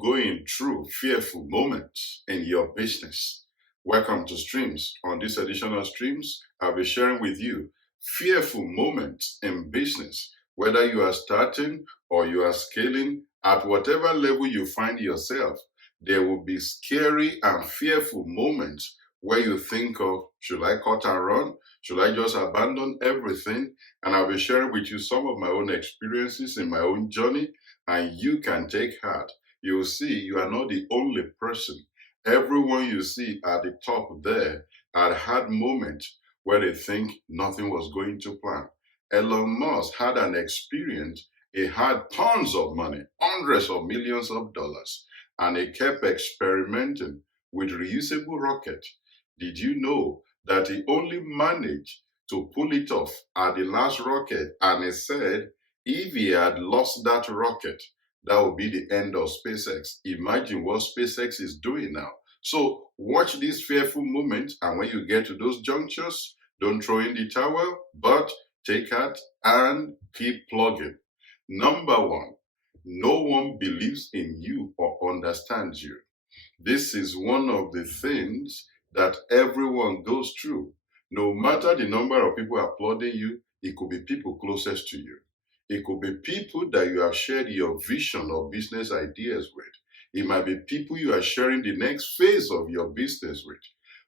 going through fearful moments in your business? Welcome to Streams. On this edition of Streams, I'll be sharing with you fearful moments in business, whether you are starting or you are scaling at whatever level you find yourself. There will be scary and fearful moments where you think of, should I cut and run? Should I just abandon everything? And I'll be sharing with you some of my own experiences in my own journey, and you can take heart. You'll see you are not the only person. Everyone you see at the top there had moments where they think nothing was going to plan. Elon Musk had an experience. He had tons of money, hundreds of millions of dollars, and he kept experimenting with reusable rocket. Did you know that he only managed to pull it off at the last rocket? And he said if he had lost that rocket, that would be the end of SpaceX. Imagine what SpaceX is doing now. So watch these fearful moments, and when you get to those junctures, don't throw in the towel, but take heart and keep plugging. Number one, no one believes in you or understands you. This is one of the things that everyone goes through. No matter the number of people applauding you, it could be people closest to you. It could be people that you have shared your vision or business ideas with. It might be people you are sharing the next phase of your business with.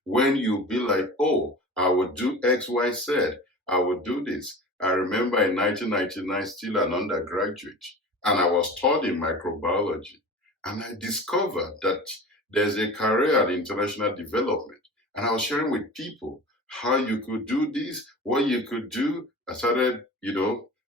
When you be like, oh, I will do X, Y, Z, I will do this. I remember in 1999, still an undergraduate, and I was taught in microbiology. And I discovered that there's a career at international development. And I was sharing with people how you could do this, what you could do. I started,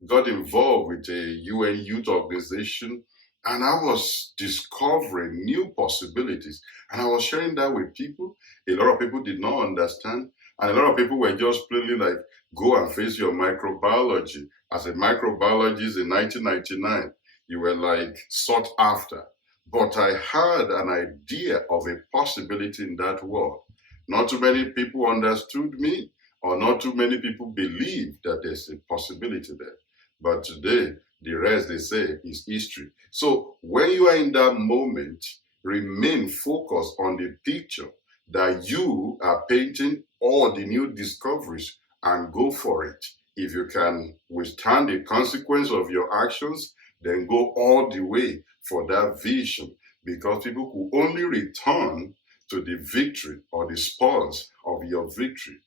got involved with a UN youth organization, and I was discovering new possibilities. And I was sharing that with people. A lot of people did not understand. And a lot of people were just plainly like, go and face your microbiology. As a microbiologist in 1999, you were like sought after. But I had an idea of a possibility in that world. Not too many people understood me, or not too many people believed that there's a possibility there. But today, the rest, they say, is history. So when you are in that moment, remain focused on the picture that you are painting, all the new discoveries, and go for it. If you can withstand the consequence of your actions, then go all the way for that vision, because people will only return to the victory or the spoils of your victory.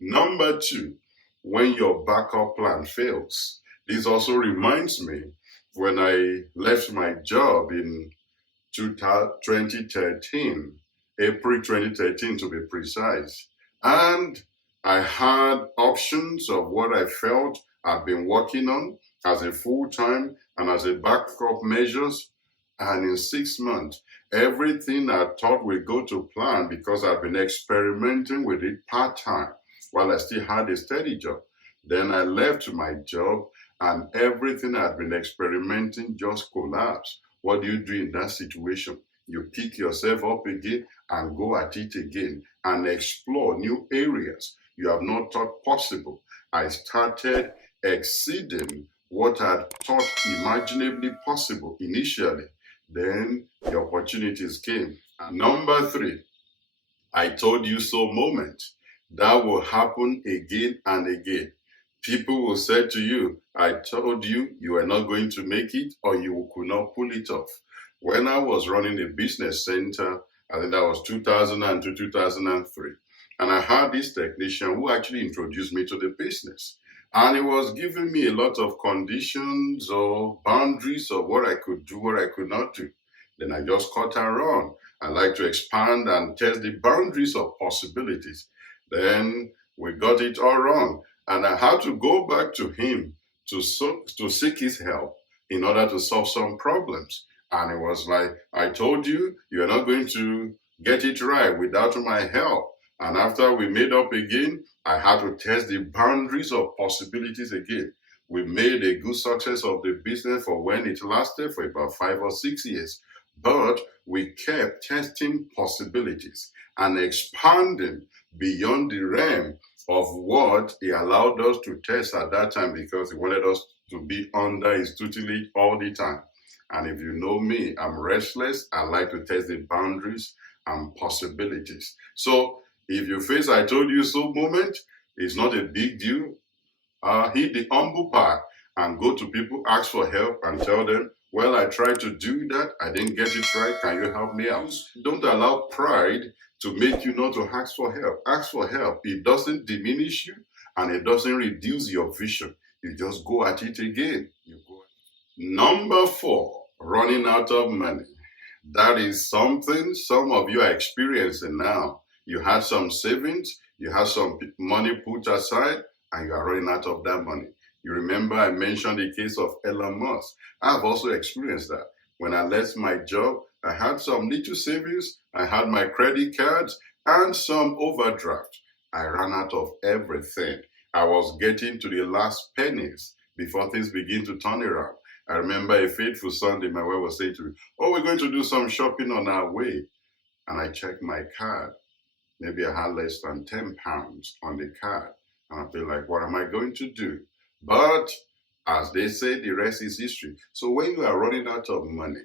Number two, when your backup plan fails. This also reminds me when I left my job in 2013, April 2013 to be precise, and I had options of what I felt I'd been working on as a full-time and as a backup measures. And in 6 months, everything I thought would go to plan because I've been experimenting with it part-time while I still had a steady job. Then I left my job and everything I'd been experimenting just collapsed. What do you do in that situation? You pick yourself up again and go at it again and explore new areas you have not thought possible. I started exceeding what I thought imaginably possible initially. Then the opportunities came. And number three, I told you so moment. That will happen again and again. People will say to you, I told you you were not going to make it, or you could not pull it off. When I was running a business center, I think that was 2002, 2003. And I had this technician who actually introduced me to the business. And he was giving me a lot of conditions or boundaries of what I could do, what I could not do. Then I just cut and run. I like to expand and test the boundaries of possibilities. Then we got it all wrong. And I had to go back to him to seek his help in order to solve some problems. And it was like, I told you, you're not going to get it right without my help. And after we made up again, I had to test the boundaries of possibilities again. We made a good success of the business for when it lasted for about 5 or 6 years. But we kept testing possibilities and expanding beyond the realm of what he allowed us to test at that time, because he wanted us to be under his tutelage all the time. And if you know me, I'm restless. I like to test the boundaries and possibilities. So if you face I told you so moment, it's not a big deal. Hit the humble part and go to people, ask for help, and tell them, well, I tried to do that. I didn't get it right. Can you help me out? Don't allow pride to make you not to ask for help. Ask for help. It doesn't diminish you and it doesn't reduce your vision. You just go at it again. Number 4, running out of money. That is something some of you are experiencing now. You had some savings, you had some money put aside, and you are running out of that money. You remember I mentioned the case of Elon Musk. I've also experienced that. When I left my job, I had some little savings, I had my credit cards, and some overdraft. I ran out of everything. I was getting to the last pennies before things begin to turn around. I remember a fateful Sunday, my wife was saying to me, oh, we're going to do some shopping on our way. And I checked my card. Maybe I had less than 10 pounds on the card. And I feel like, what am I going to do? But as they say, the rest is history. So when you are running out of money,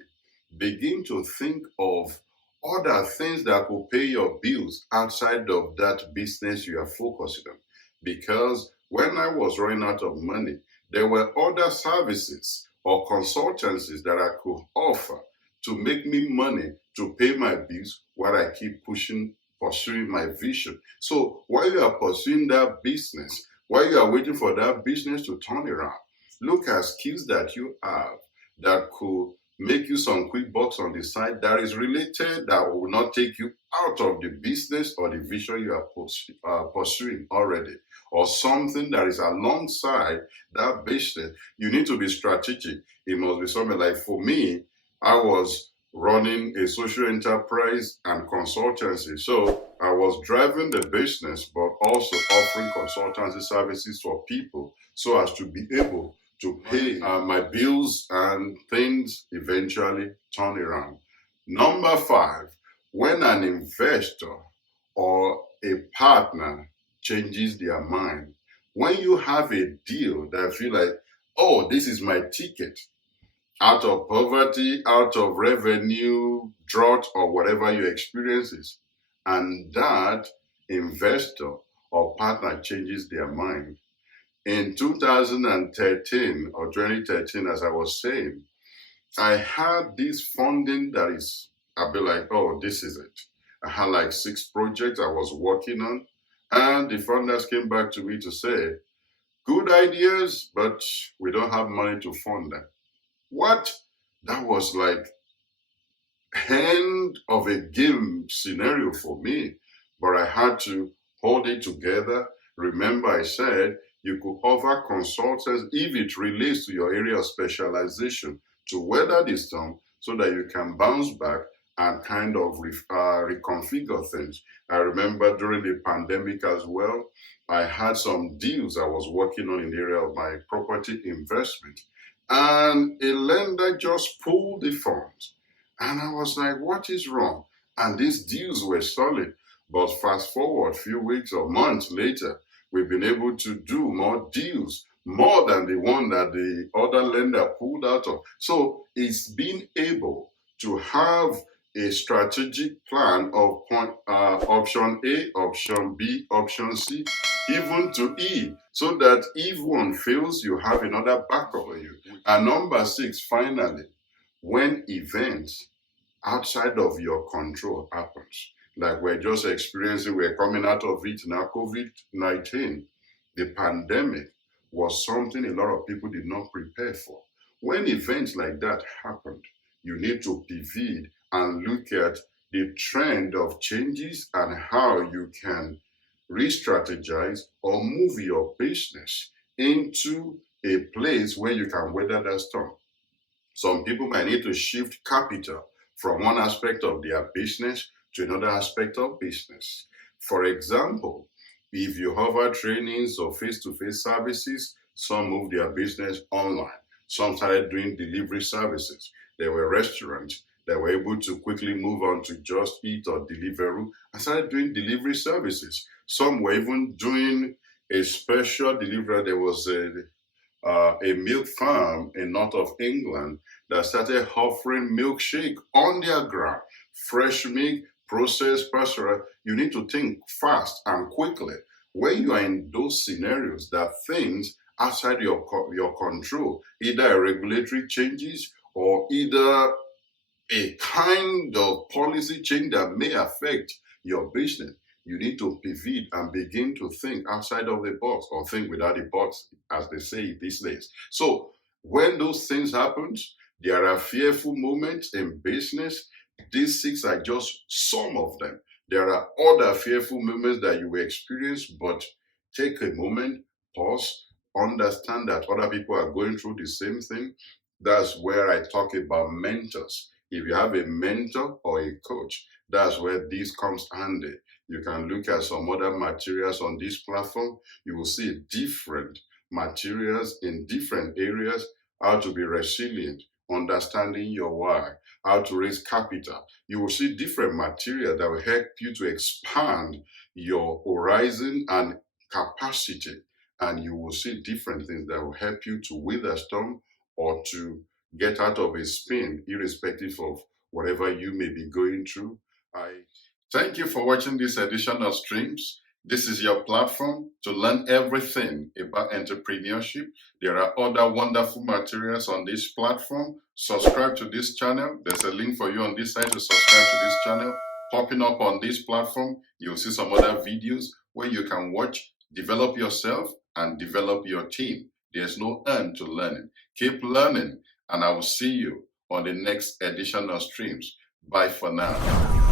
begin to think of other things that will pay your bills outside of that business you are focusing on. Because when I was running out of money, there were other services or consultancies that I could offer to make me money to pay my bills while I keep pursuing my vision. So while you are pursuing that business, while you are waiting for that business to turn around, look at skills that you have that could make you some quick bucks on the side that is related, that will not take you out of the business or the vision you are pursuing already, or something that is alongside that business. You need to be strategic. It must be something like, for me, I was running a social enterprise and consultancy. So I was driving the business, but also offering consultancy services for people so as to be able to pay my bills and things eventually turn around. Number 5, when an investor or a partner changes their mind, when you have a deal that feel like, oh, this is my ticket out of poverty, out of revenue, drought, or whatever your experience is, and that investor or partner changes their mind. In 2013 or 2013, as I was saying, I had this funding that is, I'll be like, oh, this is it. I had like 6 projects I was working on, and the funders came back to me to say, good ideas, but we don't have money to fund them. What? That was like end of a game scenario for me, but I had to hold it together. Remember, I said you could offer consultants if it relates to your area of specialization to weather the storm so that you can bounce back and kind of reconfigure things. I remember during the pandemic as well, I had some deals I was working on in the area of my property investment. And a lender just pulled the funds. And I was like, what is wrong? And these deals were solid. But fast forward a few weeks or months later, we've been able to do more deals, more than the one that the other lender pulled out of. So it's being able to have a strategic plan of option A, option B, option C, even to E, so that if one fails, you have another backup for you. And number 6, finally, when events outside of your control happens, like we're just experiencing, we're coming out of it now, COVID-19, the pandemic was something a lot of people did not prepare for. When events like that happened, you need to pivot and look at the trend of changes and how you can re-strategize or move your business into a place where you can weather that storm. Some people might need to shift capital from one aspect of their business to another aspect of business. For example, if you offer trainings or face-to-face services, some move their business online. Some started doing delivery services. There were restaurants that were able to quickly move on to Just Eat or Deliveroo and started doing delivery services. Some were even doing a special delivery. There was a milk farm in north of England that started offering milkshake on their ground. Fresh milk, processed, pastoral. You need to think fast and quickly. When you are in those scenarios, there are things outside your control, either regulatory changes or either a kind of policy change that may affect your business. You need to pivot and begin to think outside of the box, or think without the box, as they say these days. So when those things happen, there are fearful moments in business. These six are just some of them. There are other fearful moments that you will experience, but take a moment, pause, understand that other people are going through the same thing. That's where I talk about mentors. If you have a mentor or a coach, that's where this comes handy. You can look at some other materials on this platform. You will see different materials in different areas, how to be resilient, understanding your why, how to raise capital. You will see different material that will help you to expand your horizon and capacity. And you will see different things that will help you to weather storm or to get out of a spin, irrespective of whatever you may be going through. I thank you for watching this edition of Streams. This is your platform to learn everything about entrepreneurship. There are other wonderful materials on this platform. Subscribe to this channel. There's a link for you on this side to subscribe to this channel. Popping up on this platform, you'll see some other videos where you can watch, develop yourself, and develop your team. There's no end to learning. Keep learning, and I will see you on the next edition of Streams. Bye for now.